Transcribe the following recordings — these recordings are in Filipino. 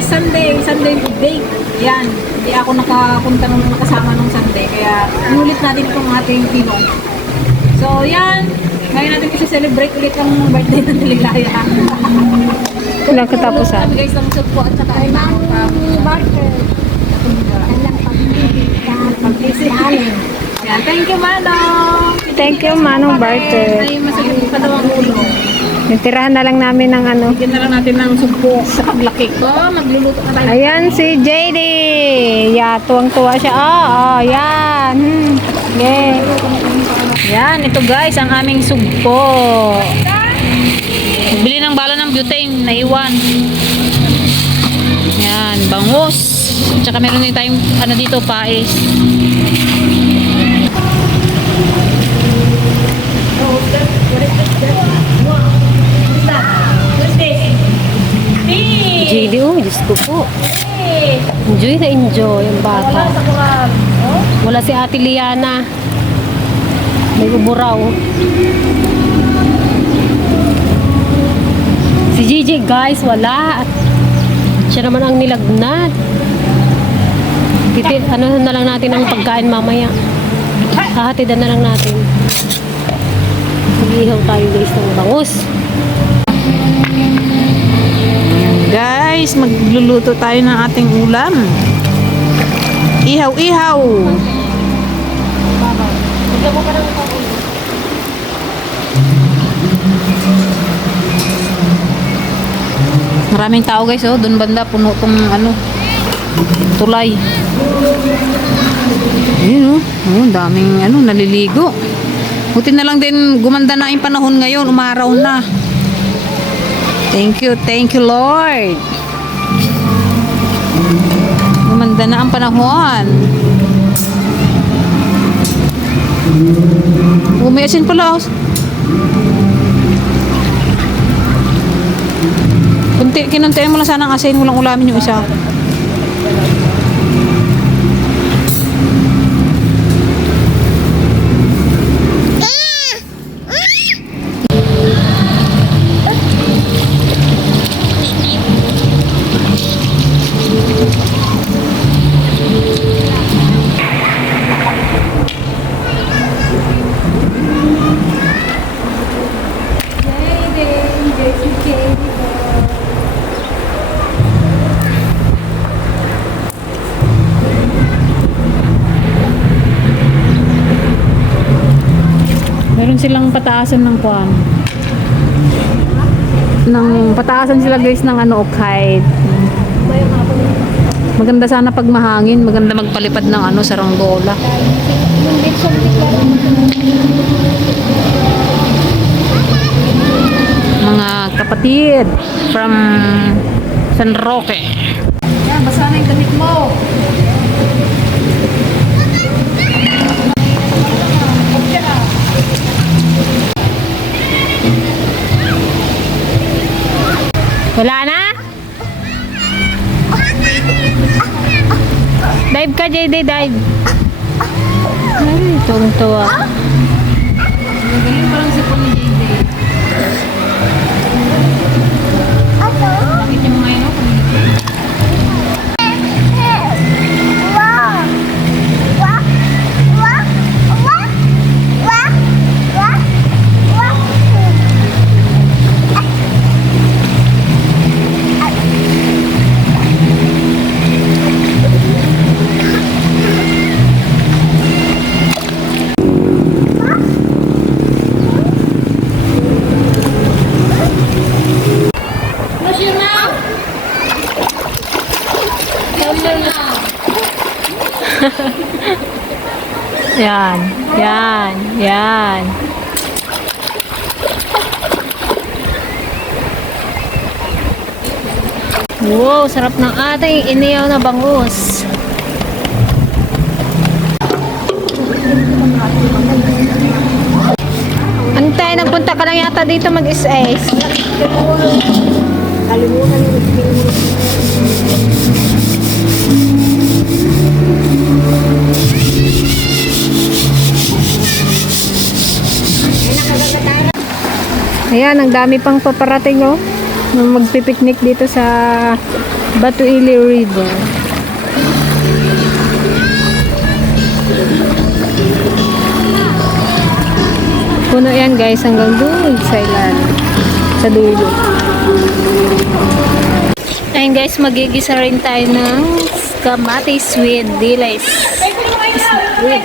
is Sunday day. Yan, hindi ako nakapunta nung nakasama nung Sunday. Kaya inulit natin itong ating pinong. So yan, ngayon natin isa-celebrate ulit ang birthday ng Tililaya. Walang katapusan. Kami guys, ng sugpo at saka ay Barker. Pag-isi alin. yan, thank you Manong. Thank you, Manong Barter. Ay, masakit pa daw ang ulo. Tirahan na lang namin ng ano. Bigyan na lang natin ng sugpo sa paglaki ko. Magluluto na tayo. Ayan si JD. Yeah, tuwang-tuwa siya. Yan. Yeah. Yan, ito guys, ang aming sugpo. Bili ng bala ng butane, naiwan. Yan, bangus. Tsaka meron din tayong ano dito, pais. JD, oh, Diyos ko po. Enjoy na enjoy ang bata. Wala si Ate Liana. May uburaw. Si Gigi, guys, wala. At siya naman ang nilagnat. Ano na lang natin ang pagkain mamaya. Hahatidan na lang natin. Mag-ihaw tayo guys ng bangus. Guys, magluluto tayo ng ating ulam. Ihaw-ihaw. Maraming tao guys, oh. Doon banda, puno tong ano, tulay. Ayun, oh. Daming ano, naliligo. Buti na lang din gumanda na yung panahon ngayon, umaraw na. Thank you Lord. Gumanda na ang panahon. Umayasin pala. Kinuntiin mo lang sana ang asin, walang ulamin yung isa. Meron silang pataasan ng kuwan. Pataasan sila guys ng ano, okhide. Maganda sana pag mahangin, maganda magpalipad ng ano, saranggola. Mga kapatid from San Roque. Yan, basa na yung damit mo. Wala na? Dive ka, JD, dive. Ay, tuwang-tuwa. Magaling pa lang si Pony JD. Bakit yung mga yun, Yan, yan, yan. Wow, sarap ng ating inihaw na bangus. Antay, nagpunta ka lang yata dito mag-is-is. Kalimutan yung Ayan, ang dami pang paparating, oh. Magpipiknik dito sa Batuili River. Puno yan guys hanggang doon sa ilalim. Sa dulo. Ayun guys, magigisa rin tayo ng kamatis with dilis.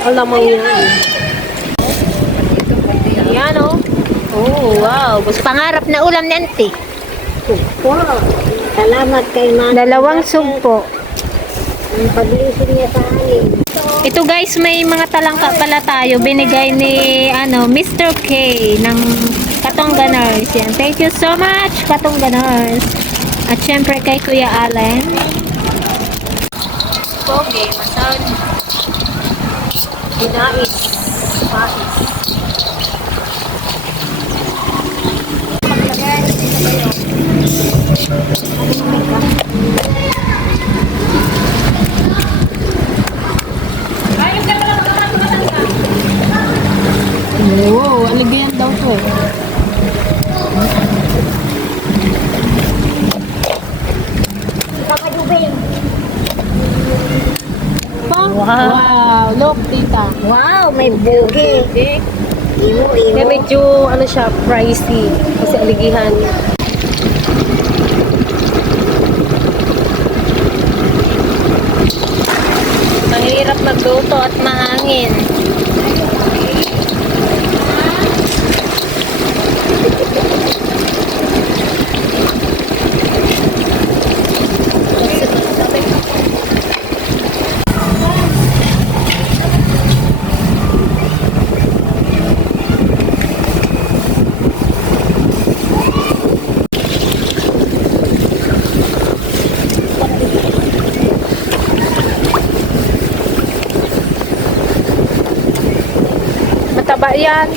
Alam mo yan. Yan oh. Oh, wow. Gusto pangarap na ulam ni auntie. Wow. Salamat kay Mama. Dalawang sugpo. Ang paglisin niya sa amin. Ito guys, may mga talangka pala tayo. Binigay ni Mr. K ng Katongganers. Yan. Thank you so much, Katongganers. At syempre kay Kuya Allen. Pogi, masal. Dinais. Pais. Wow, aligyan daw to eh. Wow, look tita. Wow, may bugi. Imo, imo. Kaya medyo ano siya, pricey. Kasi aligihan. Mahirap magluto at mahangin. Mataba yan.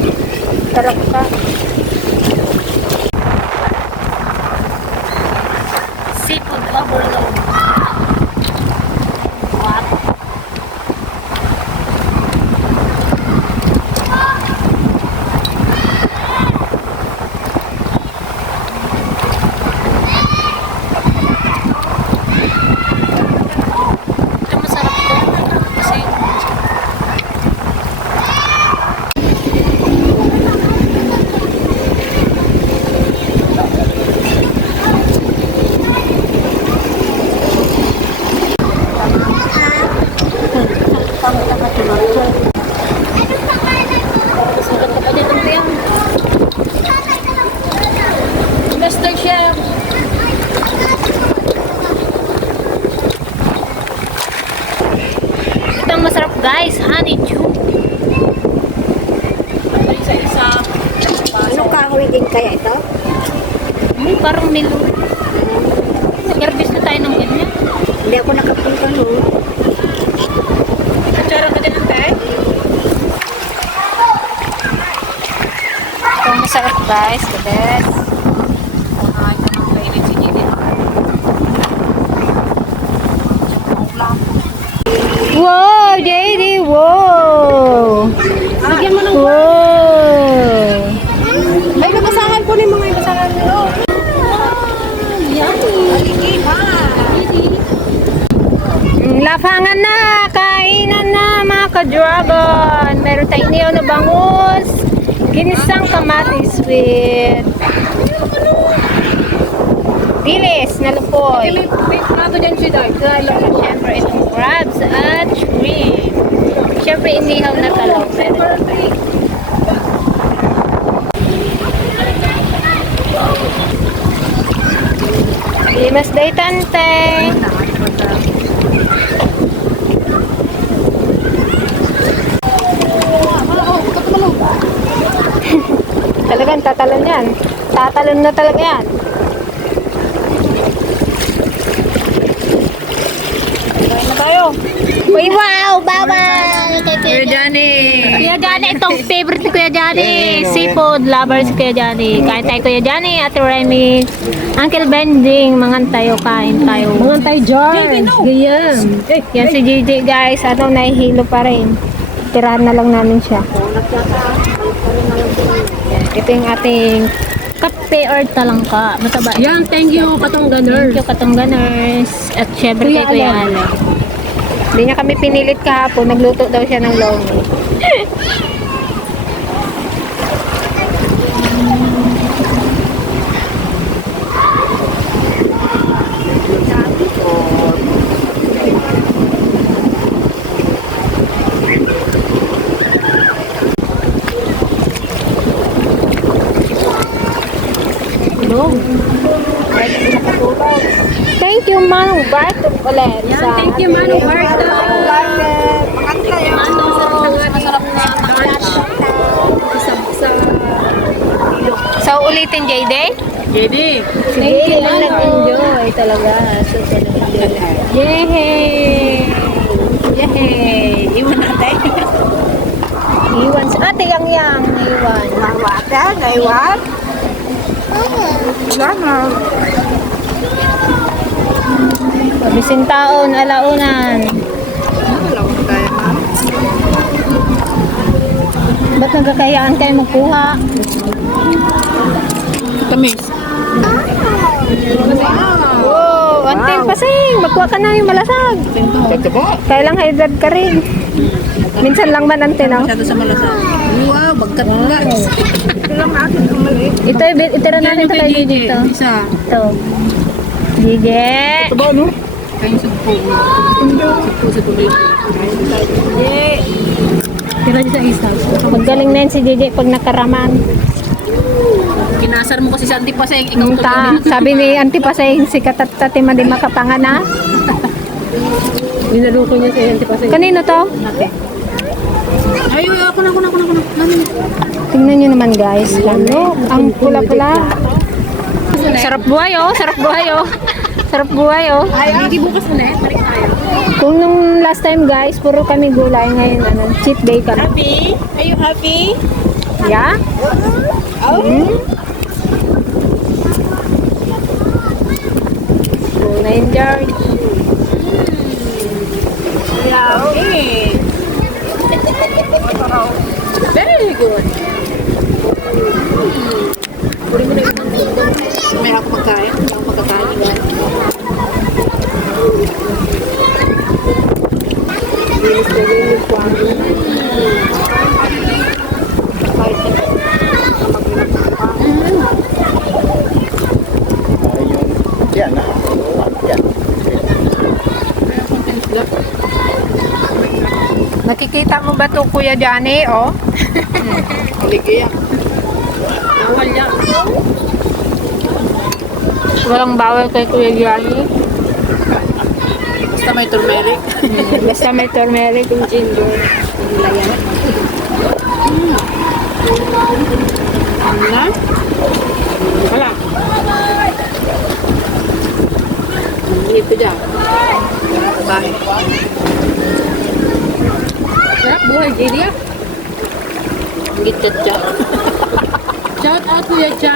Tarap ka. Seafood overload. What? Ito masarap to. Kasi Mr. Chef. Ito ang masarap guys, honeydew. Isa-isa. Ano kahoy din kaya ito? Parang nilo. Nag-service na tayo ng ganyan. Hindi ako nakapunta no. Kutsara ka din ang tayo? Ito ang masarap guys, the best. Ito nang kainin si Gigi. Wow, JD, wow! Bigyan mo ng Wow! Ay, nabasahan po ni mga ibasahan nyo. Lafangan na! Kainan na mga ka-dragon! Meron tayong niyaw na bangus, ginisang kamatis with dilis na lupoy. Wait, nato dyan si Day. Siyempre itong crabs at shrimp. Siyempre inihaw na talaw. Meron tayo. Limas day tante. Talagang tatalon yan. Tatalon na talaga yan. Na tayo. Uy, wow! Bawal! Kuya Johnny. Kuya Johnny, itong favorite ni Kuya Johnny. Seafood lovers si Kuya Johnny. Kain tayo Kuya Johnny, Ate Remy, Uncle Bending, mangan tayo, kain tayo. Mga tayo dyan. Ganyan. Yan si JJ guys, nahihilo pa rin. Tirahan na lang namin siya. Yan, ito yung ating Happy or talangka? Mataba. Yan, thank you, Katongganer. Thank you, Katongganers. At syempre kay Kuya Alan. Hindi niya kami pinilit kahapon. Nagluto daw siya ng lomi. Thank you, Manong Bart. Ulit. Yan, thank you, Manong Barto. Masarap na takach. So, ulitin, JD? JD. Thank you, nag-enjoy talaga. So, nag-enjoy. Yay! Yay! Iwan natin. Iwan sa ate yang iwan. Mawata, naiwan. Wala na. Pabisin taon, alaunan. Wala ko tayo, ma'am. Ba't nagkakayaan kayo magkuha? Tamis. Wow! Antin pasing! Magkuha ka na yung malasag. Ito po. Kaya lang high blood ka rin. Minsan lang man antin, no? Masyado sa malasag. Wow, bagkat nga. Ito lang natin kumaliit. Ito, itira natin ito kay Gigi. Ito. Isa. Ito. Gigi! Ito ba, no? Kayong sugpo. Sugpo sa tubig. Tira niyo sa isa. Magaling na yun si Gigi pag nakaraman. Kinasar mo kasi sa antipaseng. Ikaw Munta, sabi ni Auntie Pasay, si Katatati di makapangana. Nilaluko niya sa antipaseng. Kanino to? Ay, ako na. Tingnan nyo naman guys. Ano? Ang pula-pula. Sarap buhay oh. Sarap buhay oh. Sarap buhay oh. Ay, hindi bukas ulit. Balik tayo. Kung nung last time guys, puro kami gulay. Ngayon ano, cheat day kami. Happy? Are you happy? Yeah? Oh. Gulay and George. Okay. Very good. Puri mo na yung may ako magkain. Ako magkakain. Yan na. Yan. Nakikita mo ba to Kuya Johnny? Oh? Ligaya. Bawal yan. Walang bawal kay Kuya Johnny. Basta may turmeric. Basta may turmeric yung ginger. Na? Wala. Ito dyan. Bahay. Sarap buhay, JD ah. Gitchat dyan. Shout out Kuya Cha.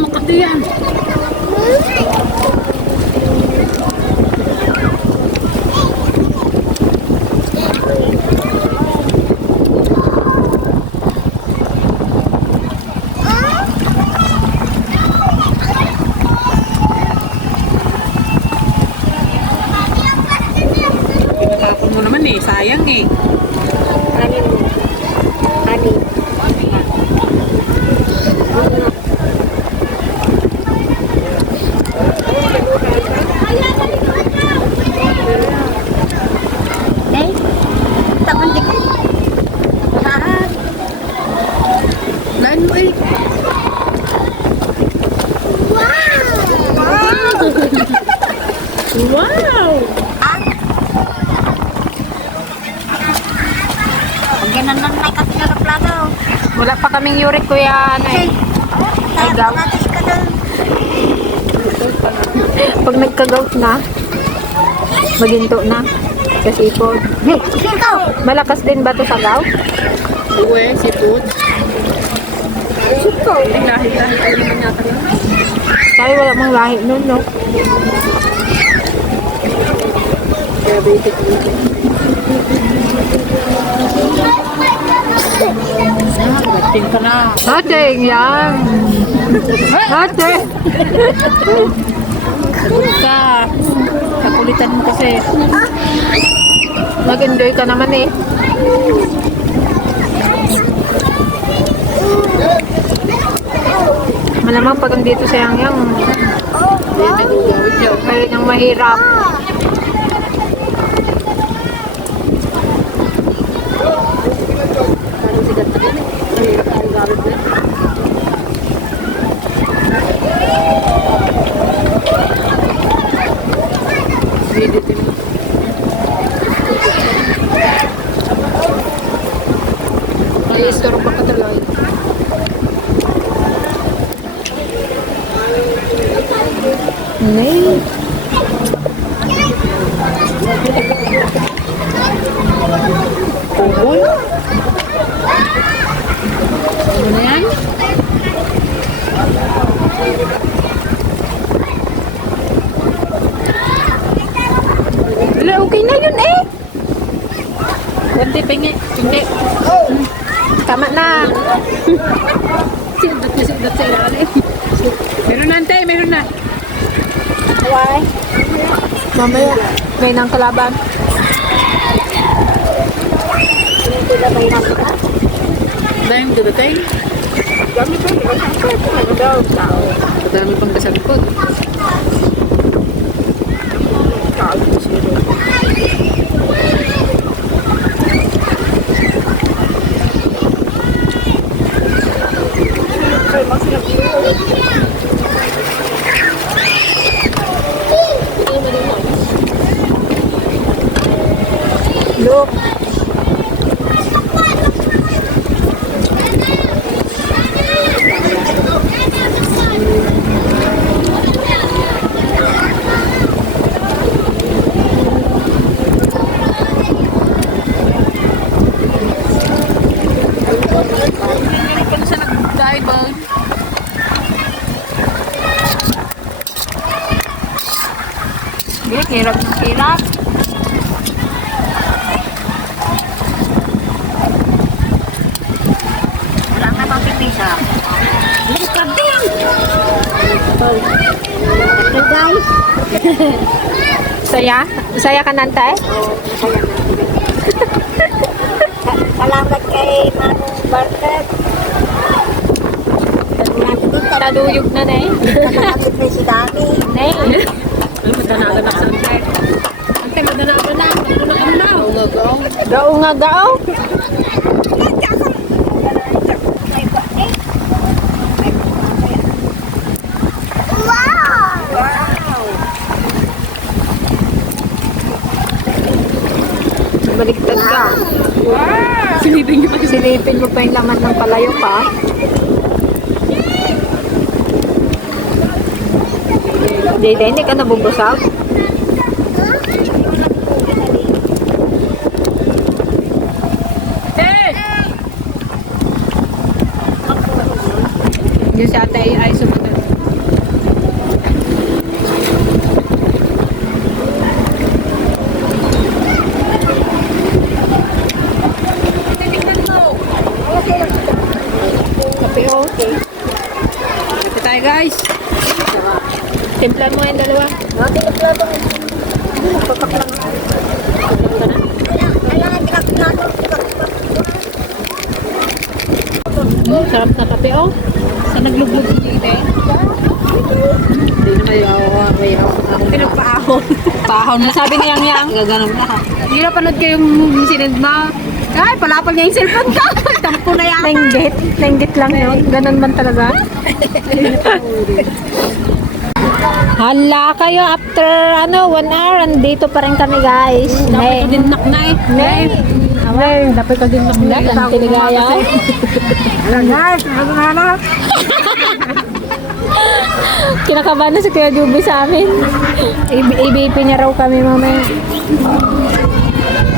Makati yan. Pinatapon mo naman eh, sayang eh. Lain mo eh. Wow! Ganun na kasi na plano. Wala pa kaming yurik Kuya. Ano eh. Tayo natin ka doon. Pag nagka-gout na, maginto na sa sipon. Malakas din ba to sa gout? Uwe, seafood. Sipon. Lahi-lahi ay naman yata rin. Tayo wala mang lahi nun, no? Diabetic. Gating ka na. Ate, yan. Ate. Sagot ka. Kakulitan mo kasi. Mag-enjoy ka naman eh. Malamang pag andito sa yang Yan, nagugawin niya. kayo nang mahirap. Parang sigat na yan. Mahirap ang gamit na. Video din. Ay, istoro pa ka tuloy. Nay. Pugol. Ano na yan? Wala, okay na yun eh. Kunti, pingi. Pingi. Tama na. Sindat na sindat sa ilalim. Meron na, ante. Meron na. Why? Mamaya, may nang kalaban. Dahil dudatay. Madami pang kasalikod. Look. Kung sa nag-dive, Hirap ng hirap. Wala na pang pipisa. Lingkading! Ito guys. Saya? Saya ka nante? Salamat kay Manong Bartet. Naduyog na na eh. Nakakapit na si Dami. Nay. ay, madanagan na sa ante. Ante, madanagan na. Magtulakan na. Ugagaw. Gao nga gao. Baliktad ka. Sinipin niyo pa siya. Silipin mo pa yung laman ng palayok ha. Dede, hindi ka nabubusag? Yung si ate ay sumunod. Kape o. Ito tayo, guys. Timplan mo yung dalawa. Kailangan tinapinato. Sarap na kape o. Sa naglublog si Jide. Hindi na kayo ako. Pinagpaahon. Paahon na sabi niya niya. Gaganon na. Hindi na panood ko yung sinend na. Ay, palapag niya yung cellphone ko. Tampo na yan. Nainggit lang yun. Ganon man talaga. Hala kayo after 1 hour andito pa rin kami guys. Dapat ko din nakna eh. Nay, dapat ka din mamulat ang tiligaya. Alam guys, ano na? Kinakabahan na si Kuya Juby sa amin. IBP niya raw kami mamaya.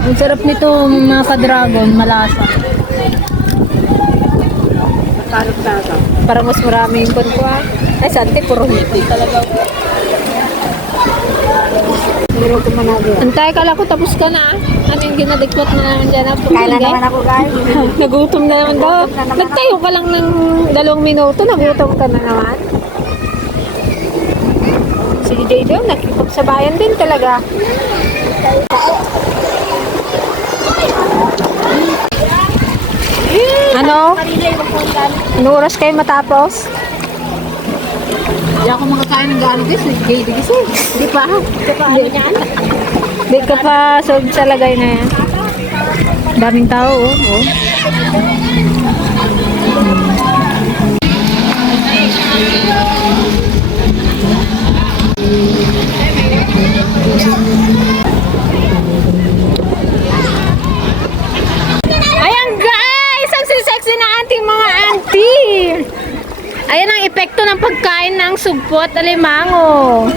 Ang sarap nito mga ka-dragon, malasa. Parang mas maraming kon ko ah. Ay, sante, puro hindi talaga. Antay, kala ko tapos ka na. Ano yung ginadikwat na naman dyan? Kailan naman ako guys? Nagutom na naman daw. Nagtayo ka lang ng 2 minuto, nagutom ka na naman. Si JJ, nakikipagsabayan din talaga. Ano? Anong oras kayo matapos? Hindi ako makakain ng gaano guys. JD kasi. Di pa. Di pa ano yan. Di ka pa sold sa lagay na yan. Daming tao, oh. Oh. Ayan guys! Ang sexy na ating mga auntie! Ayan ang epekto ng pagkain ng sugpo at alimango.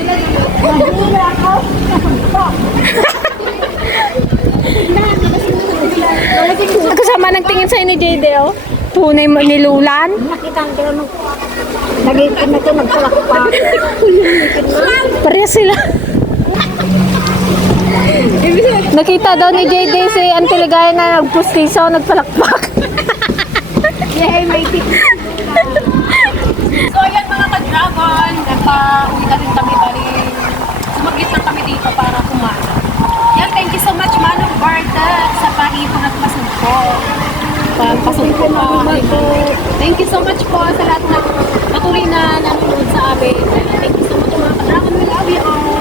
Kasama ng tingin sa'yo ni JD, oh. Tunay mo nilulan. Nakita ko nung nag-iitin na ito, nagpalakpak. Pareha sila. Nakita daw ni JD si Auntie Ligaya na nagpustiso, nagpalakpak. Yay, may tip. So ayan mga ka-dragon. Nagpa-uwi na rin kami bali. Sumaglit lang kami dito para kumain. Yan, thank you so much Manong Bartek sa pahipo at pasugpo. Pagpasugpo pa ito. Thank you so much po sa lahat na patuloy na nanonood sa amin. Thank you so much mga ka-dragon. We love you all.